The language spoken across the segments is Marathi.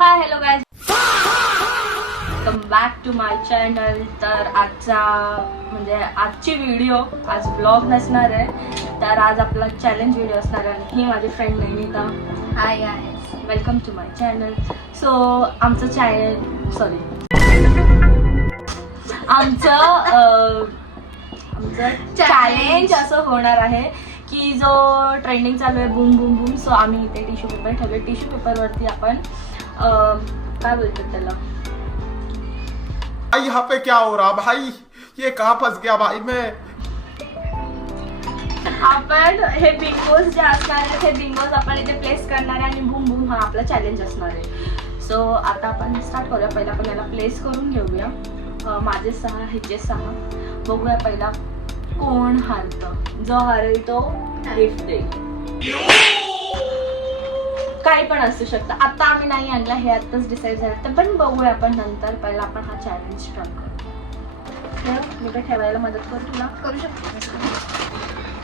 High hello guys, welcome back to my channel. तर आजची व्हिडिओ आज ब्लॉग नसणार आहे, तर आज आपला चॅलेंज व्हिडिओ असणार आहे. ही माझी friend Nainita. Hi guys, welcome to my channel. So आमचं चॅलेंज असं होणार आहे की जो ट्रेंडिंग चालू आहे बूम बूम बूम. सो आम्ही इथे टिश्यू पेपर ठेवले. टिश्यू पेपरवरती आपण काय बोलतात त्याला, भाई यहाँ पे क्या हो रहा भाई, ये कहाँ फंस गया भाई मैं. आपण हे बिंगोज जे असणार आहेत हे बिंगोज आपण इथे प्लेस करणार आहे आणि बूम बूम हा आपला चॅलेंज असणार आहे. सो आता आपण स्टार्ट करूया. पहिला आपण याला प्लेस करून घेऊया. माझे 6 ह्याचे 6. बघूया पहिला कोण हारतं. जो हारेल तो गिफ्ट देईल. काही पण असू शकतं. आता आम्ही नाही आणला, हे आताच डिसाईड झालं, तर पण बघूया आपण नंतर. पहिला आपण हा चॅलेंज स्टार्ट करू. मी काय ठेवायला मदत करू, तुला करू शकतो.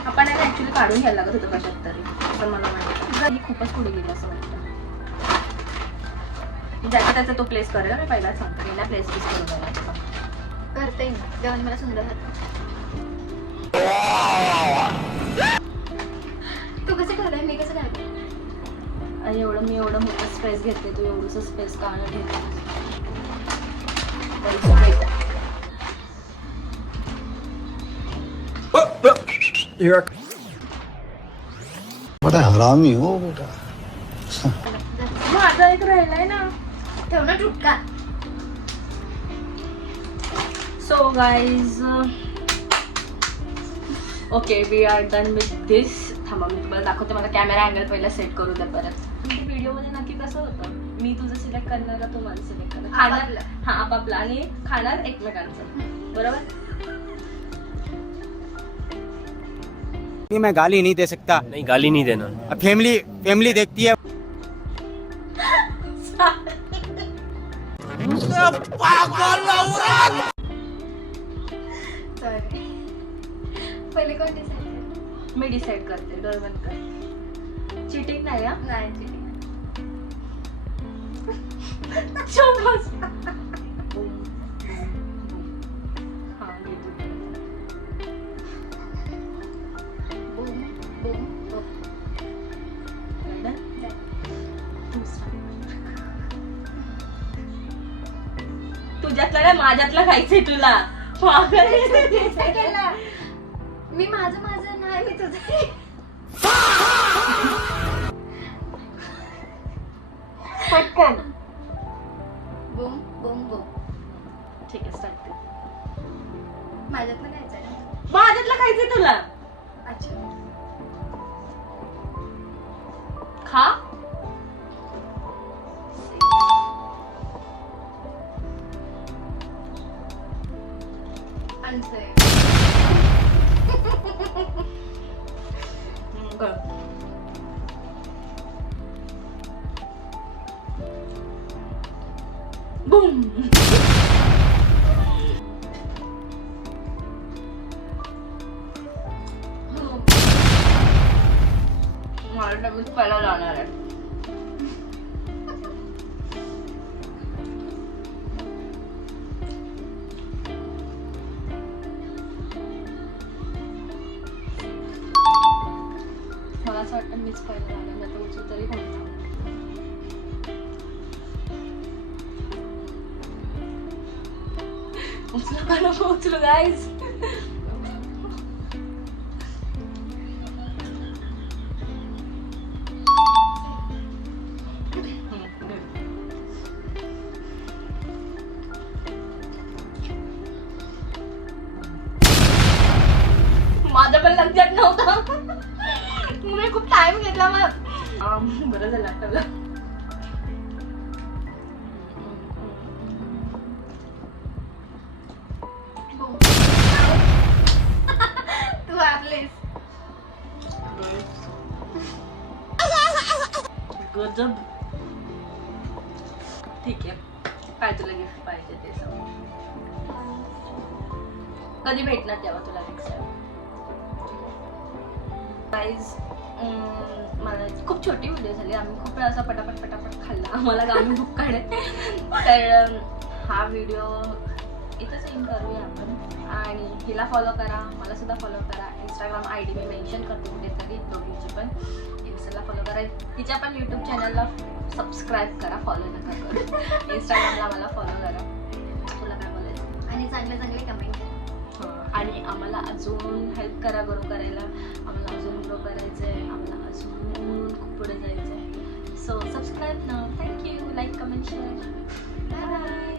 आपण याला ऍक्च्युली काढून घ्यायला लागत होतं कशात तरी, असं मला वाटतं. खूपच पुढे गेलं असं वाटतं. ज्याचा त्याचा तो प्लेस करेल. मी पहिला सांगते मला प्लेस करू द्यायला करते जेव्हा मला सुंदर तू कसं करताय, मी कसं करते. मी एवढं मोठं स्पेस घेते, तू एवढंसं स्पेस का घेते. बड़ा हरामी हो बेटा. माझा एक राहिलाय ना, ठेव ना चुटका. So guys, okay, we are done with this. थांबा मी तुम्हाला दाखवते. मला कॅमेरा अँगल पहिला सेट करू द्या परत. व्हिडिओमध्ये नक्की कसं होतं, मी तुझं सिलेक्ट करणार का तू माझं सिलेक्ट करणार. खाणार हा आपापला आणि खाणार एकमेकांचं, बरोबर. मैं गाली नहीं दे सकता. नहीं, गाली नहीं देना. अब फैमिली देखती है. पहिले कोण डिसाईड? मी डिसाईड करते. डोर बंद कर. चिटिंग नाही. नाही चिटिंग. तुझ्यातला काय माझ्यातला खायचंय तुला. मी माझं नाही, मी तुझं. पटकन बूम बूम बूम. ठीक आहे, स्टार्ट कर. माझ्यातलं खायचंय. माझ्यातलं खायचंय तुला. अच्छा, खा. बूम. मला मी पहिला जाणार आहे. मला असं वाटतं मीच पहिला जाणार, नाही तर उचल तरी कोणता. उचलू का नको उचलू गाईज. माझा पण लक्षात नव्हतं. मी खूप टाइम घेतला. मग बरं झालं आठवलं. तू हारलीस. गजब. ठीक आहे, काय तुला गिफ्ट पाहिजे ते सांग. कधी भेटणार तेव्हा तुला नेक्स्ट टाइम. गाईज, मला खूप छोटी व्हिडिओ झाली. आम्ही खूप वेळा असा पटापट खाल्ला, आम्हाला आम्ही भूक काढत. तर हा व्हिडिओ इथंच एंड करूया आपण. आणि हिला फॉलो करा, मला सुद्धा फॉलो करा. इंस्टाग्राम ID मी मेन्शन करते कुठेतरी, दोघींची पण. इन्स्टाला फॉलो करा, तिच्या पण यूट्यूब चॅनलला सबस्क्राईब करा, फॉलो नका करू. इंस्टाग्रामला मला फॉलो करा. तुला काय बोलायचं? आणि चांगले चांगले कमेंट करा. आणि आम्हाला अजून हेल्प करा ग्रो करायला. आम्हाला अजून ग्रो करायचं आहे, आम्हाला अजून खूप पुढे जायचं आहे. सो सबस्क्राईब ना. Thank you. Like comment share. Bye bye.